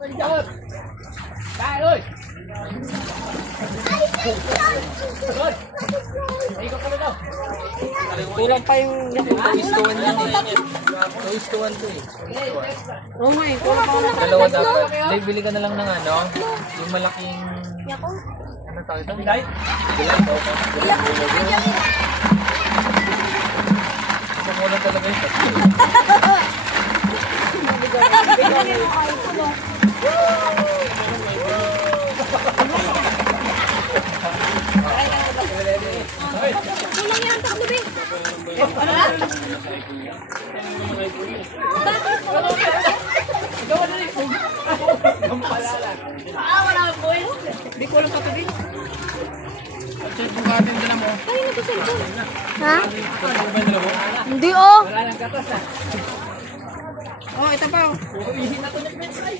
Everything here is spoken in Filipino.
Kulang pa yung Istuan yan eh. Istuan to eh. Oo nga eh, kulang pa yung Dalawa dapat. Dahil bili ka na lang ng ano, yung malaking... Ano tawag ito? Bilay? Bilay daw ka. Kumulang talaga ito. Kulang yan, takbo din. Wala ka po. Hindi ko lang katabi. Check mo natin dala mo. Ay, nag-cellphone. Ha? Hindi oh. Oh, ito pa. Oh, ihin na to ng mensay.